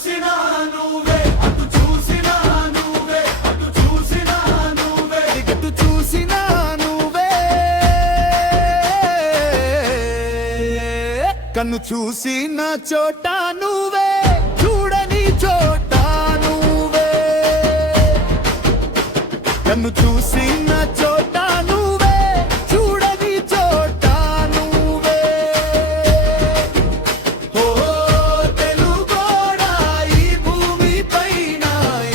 చూసినా నువ్వే అటు చూసినా నువ్వే అటు చూసినా నువ్వే ఇటు చూసినా నువ్వే కన్ను చూసిన చోట నువ్వే చూడని చోట నువ్వే కన్ను చూసిన చోట నువ్వే చూడని చోట నువ్వే ఓ తెలుగోడా ఈ భూమి పైన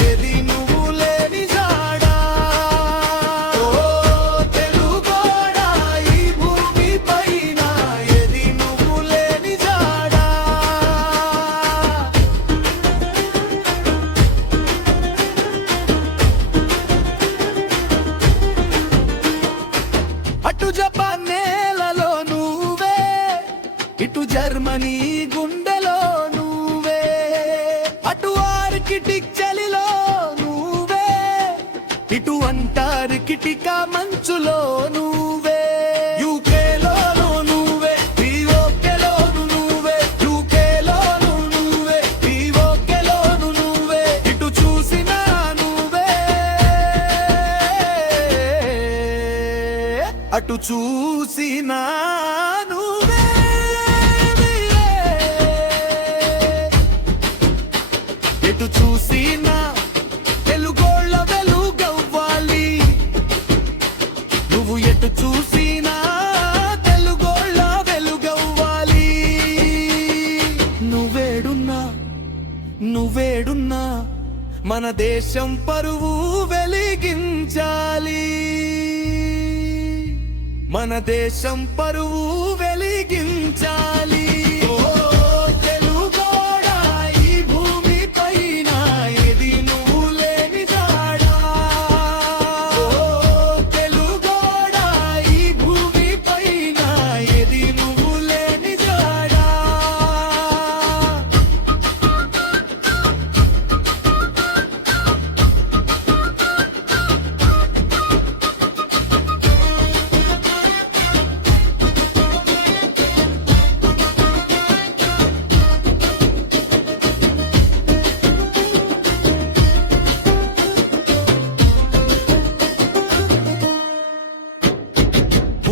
ఏది నువ్వు లేని జాడా ఓ తెలుగోడా ఈ భూమి పైన ఏది నువ్వు లేని జాడా అటు జపాన్ నేలలో నువ్వే ఇటు జర్మనీ గుండెలో నువ్వే అటు ఆర్కిటిక్ చలిలో నువ్వే ఇటు అంటార్కిటికా మంచులో నువ్వే యూకేలోను నువ్వే పీఓకేలోను నువ్వే యూకేలోను నువ్వే పీఓకేలోను నువ్వే ఇటు చూసినా నువ్వే అటు చూసినా నువ్వే ఎటు చూసినా తెలుగోళ్ళ వెలుగవ్వాలి నువ్వు ఎటు చూసినా తెలుగోళ్ళ వెలుగవ్వాలి నువ్వేడున్నా మన దేశం పరువు వెలిగించాలి మన దేశం పరువు వెలిగించాలి ఓ తెలుగోడా ఈ భూమి పైన ఏది నువ్వు లేని జాడా ఓ తెలుగోడా ఈ భూమి పైన ఏది నువ్వు లేని జాడా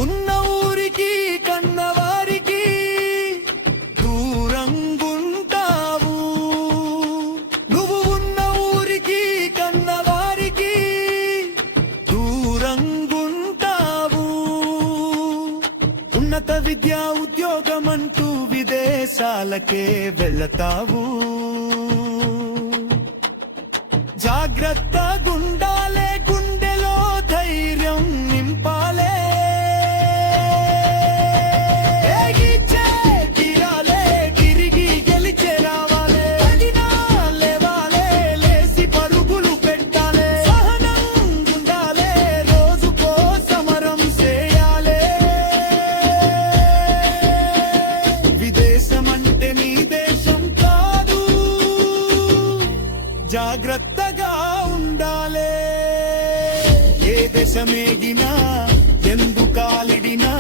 ఉన్న ఊరికి కన్నవారికి దూరంగుంటావు నువ్వు ఉన్న ఊరికి కన్నవారికి దూరంగుంటావు ఉన్నత విద్యా ఉద్యోగమంటూ విదేశాలకే వెళతావు జాగ్రత్త గుండాలే గుండెలో ధైర్యం నింపాలే ఏగిచ్చే తీరాలే తిరిగి గెలిచే రావాలే పడినా లేవాలే లేసి పరుగులు పెట్టాలే సహనం గుండాలే రోజుకో సమరం చేయాలే విదేశమంటే నీ దేశం కాదు జాగ్రత్తగా ఉండాలే ఏ దేశమేగినా ఎందు కాలిడినా